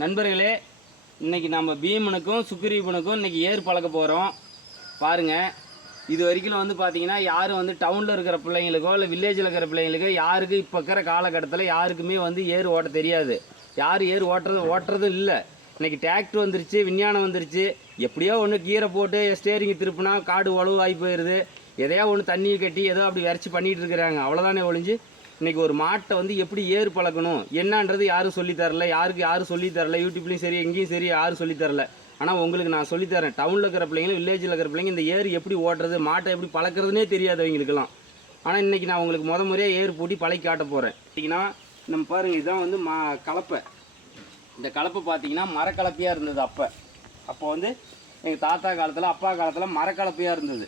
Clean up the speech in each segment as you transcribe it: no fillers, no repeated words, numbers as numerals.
நண்பர்களே, இன்றைக்கி நம்ம பீமனுக்கும் சுக்ரீவனுக்கும் இன்றைக்கி ஏர் பழக்க போகிறோம். பாருங்கள், இது வரைக்கும் வந்து பார்த்திங்கன்னா யாரும் வந்து டவுனில் இருக்கிற பிள்ளைங்களுக்கோ இல்லை வில்லேஜில் இருக்கிற பிள்ளைங்களுக்கோ யாருக்கு இப்போ இருக்கிற காலகட்டத்தில் யாருக்குமே வந்து ஏர் ஓட்ட தெரியாது. யார் ஏர் ஓட்டுறதும் இல்லை. இன்றைக்கி டிராக்டர் வந்துருச்சு, விஞ்ஞானம் வந்துருச்சு. எப்படியோ ஒன்று கீரை போட்டு ஸ்டேரிங் திருப்பினா காடு உழவு ஆகி போயிடுது. எதையோ ஒன்று தண்ணியை கட்டி ஏதோ அப்படி வரைச்சி பண்ணிகிட்டு இருக்கிறாங்க. அவ்வளோதானே ஒழிஞ்சு இன்றைக்கி ஒரு மாட்டை வந்து எப்படி ஏர் பழக்கணும் என்னன்றது யாரும் சொல்லித்தரல. யாரும் சொல்லித்தரல. யூடியூப்லேயும் சரி எங்கேயும் சரி யாரும் சொல்லித்தரல. ஆனால் உங்களுக்கு நான் சொல்லித்தரேன். டவுனில் இருக்கிற பிள்ளைங்களும் வில்லேஜில் இருக்கிற பிள்ளைங்க இந்த ஏர் எப்படி ஓட்டுறது, மாட்டை எப்படி பழக்கிறதுனே தெரியாது அவங்களுக்கெல்லாம். ஆனால் இன்றைக்கி நான் உங்களுக்கு முறையாக ஏர் பூட்டி பழக்கி காட்ட போகிறேன். பார்த்தீங்கன்னா நம்ம பாருங்கள், இதுதான் வந்து கலப்பை. இந்த கலப்பை பார்த்தீங்கன்னா மரக்கலப்பையாக இருந்தது. அப்போ வந்து எங்கள் தாத்தா காலத்தில் அப்பா காலத்தில் மரக்கலப்பையாக இருந்தது.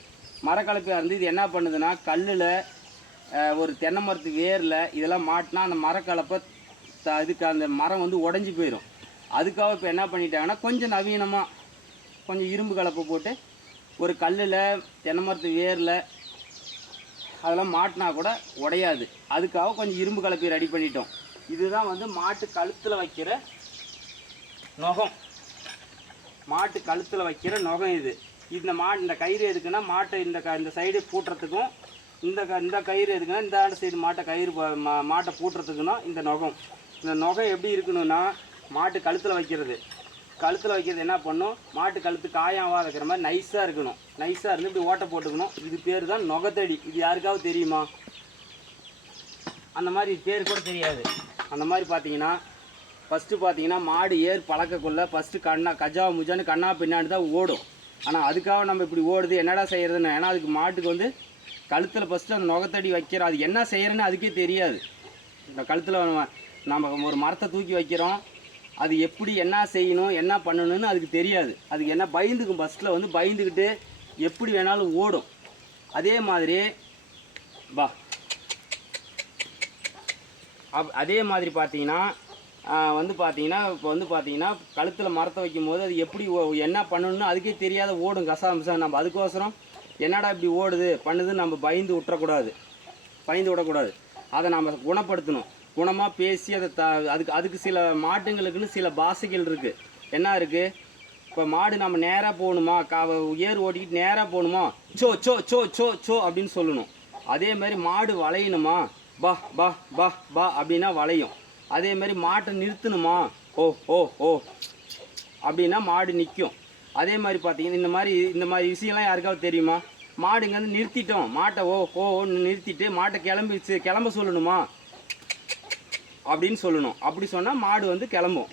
மரக்கலப்பையாக இருந்து இது என்ன பண்ணுதுன்னா கல்லில் ஒரு தென்னை மரத்து வேரில் இதெல்லாம் மாட்டினா அந்த மரக்கலப்பை இதுக்கு அந்த மரம் வந்து உடஞ்சி போயிடும். அதுக்காக இப்போ என்ன பண்ணிட்டாங்கன்னா கொஞ்சம் நவீனமாக கொஞ்சம் இரும்பு கலப்பை போட்டு ஒரு கல்லில் தென்னை மரத்து வேரில் அதெல்லாம் மாட்டினா கூட உடையாது. அதுக்காக கொஞ்சம் இரும்பு கலப்பை ரெடி பண்ணிட்டோம். இதுதான் வந்து மாட்டு கழுத்தில் வைக்கிற நுகம். மாட்டு கழுத்தில் வைக்கிற நுகம் இது. இந்த கயிறு எதுக்குன்னா மாட்டை இந்த சைடு பூட்டுறதுக்கும், இந்த கயிறு எதுக்குன்னா இந்த சைடு மாட்டை பூட்டுறதுக்குன்னா இந்த நுகம். இந்த நுகம் எப்படி இருக்கணும்னா மாட்டு கழுத்தில் வைக்கிறது என்ன பண்ணும், மாட்டு கழுத்து காயாவாக இருக்கிற மாதிரி நைஸாக இருக்கணும். நைஸாக இருந்து இப்படி ஓட்டை போட்டுக்கணும். இது பேர் தான் நுகத்தடி. இது யாருக்காவது தெரியுமா? அந்த மாதிரி பேர் கூட தெரியாது. அந்த மாதிரி பார்த்தீங்கன்னா ஃபஸ்ட்டு மாடு ஏர் பழக்கக்குள்ள ஃபஸ்ட்டு கஜா முஜான்னு கண்ணா பின்னாடி தான் ஓடும். ஆனால் அதுக்காக நம்ம இப்படி ஓடுது என்னடா செய்கிறதுன்னு. ஏன்னா அதுக்கு மாட்டுக்கு வந்து கழுத்தில் ஃபஸ்ட்டு அந்த நுகத்தடி வைக்கிறோம். அது என்ன செய்கிறேன்னு அதுக்கே தெரியாது. இந்த கழுத்தில் நம்ம ஒரு மரத்தை தூக்கி வைக்கிறோம். அது எப்படி என்ன செய்யணும் என்ன பண்ணணும்னு அதுக்கு தெரியாது. அதுக்கு என்ன பயந்துக்கும். ஃபஸ்ட்டில் வந்து பயந்துக்கிட்டு எப்படி வேணாலும் ஓடும். அதே மாதிரி பார்த்தீங்கன்னா இப்போ பார்த்தீங்கன்னா கழுத்தில் மரத்தை வைக்கும் போது அது எப்படி என்ன பண்ணணும்னு அதுக்கே தெரியாத ஓடும் கசாமிசா. நம்ம அதுக்கோசரம் என்னடா இப்படி ஓடுது பண்ணுதுன்னு நம்ம பயந்து விடக்கூடாது. அதை நம்ம குணப்படுத்தணும். குணமாக பேசி அதை அதுக்கு சில மாட்டுங்களுக்குன்னு சில பாஷைகள் இருக்குது. என்ன இருக்குது, இப்போ மாடு நம்ம நேராக போகணுமா, ஏர் ஓட்டிக்கிட்டு நேராக போகணுமா, so so so so so அப்படின்னு சொல்லணும். அதே மாதிரி மாடு வளையணுமா, பா பா பா பா அப்படின்னா வளையும். அதே மாதிரி மாட்டை நிறுத்தணுமா, ஓ ஓ ஓ அப்படின்னா மாடு நிற்கும். அதே மாதிரி பார்த்தீங்கன்னா இந்த மாதிரி விஷயம்லாம் யாருக்காவது தெரியுமா? மாடுங்க வந்து நிறுத்திட்டோம், மாட்டை ஓன்னு நிறுத்திட்டு மாட்டை கிளம்ப சொல்லணுமா அப்படின்னு சொல்லணும். அப்படி சொன்னால் மாடு வந்து கிளம்பும்.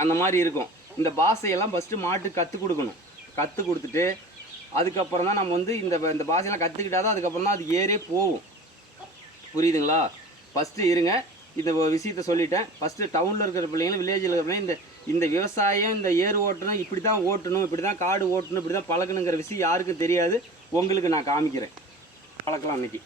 அந்த மாதிரி இருக்கும். இந்த பாஷையெல்லாம் ஃபஸ்ட்டு மாட்டுக்கு கற்றுக் கொடுத்துட்டு அதுக்கப்புறம் தான் நம்ம வந்து இந்த பாஷையெல்லாம் கற்றுக்கிட்டால் தான் அதுக்கப்புறம் தான் அது ஏறே போகும். புரியுதுங்களா? ஃபஸ்ட்டு இருங்க, இந்த விஷயத்த சொல்லிட்டேன். ஃபஸ்ட்டு டவுனில் இருக்கிற பிள்ளைங்களும் வில்லேஜில் இருக்கிற பிள்ளைங்க இந்த விவசாயம் இந்த ஏர் ஓட்டணும், இப்படி தான் ஓட்டணும், இப்படி தான் காடு ஓட்டணும், இப்படி தான் பழக்கணுங்கிற விஷயம் யாருக்கும் தெரியாது. உங்களுக்கு நான் காமிக்கிறேன். பழக்கலாம் அன்றைக்கி.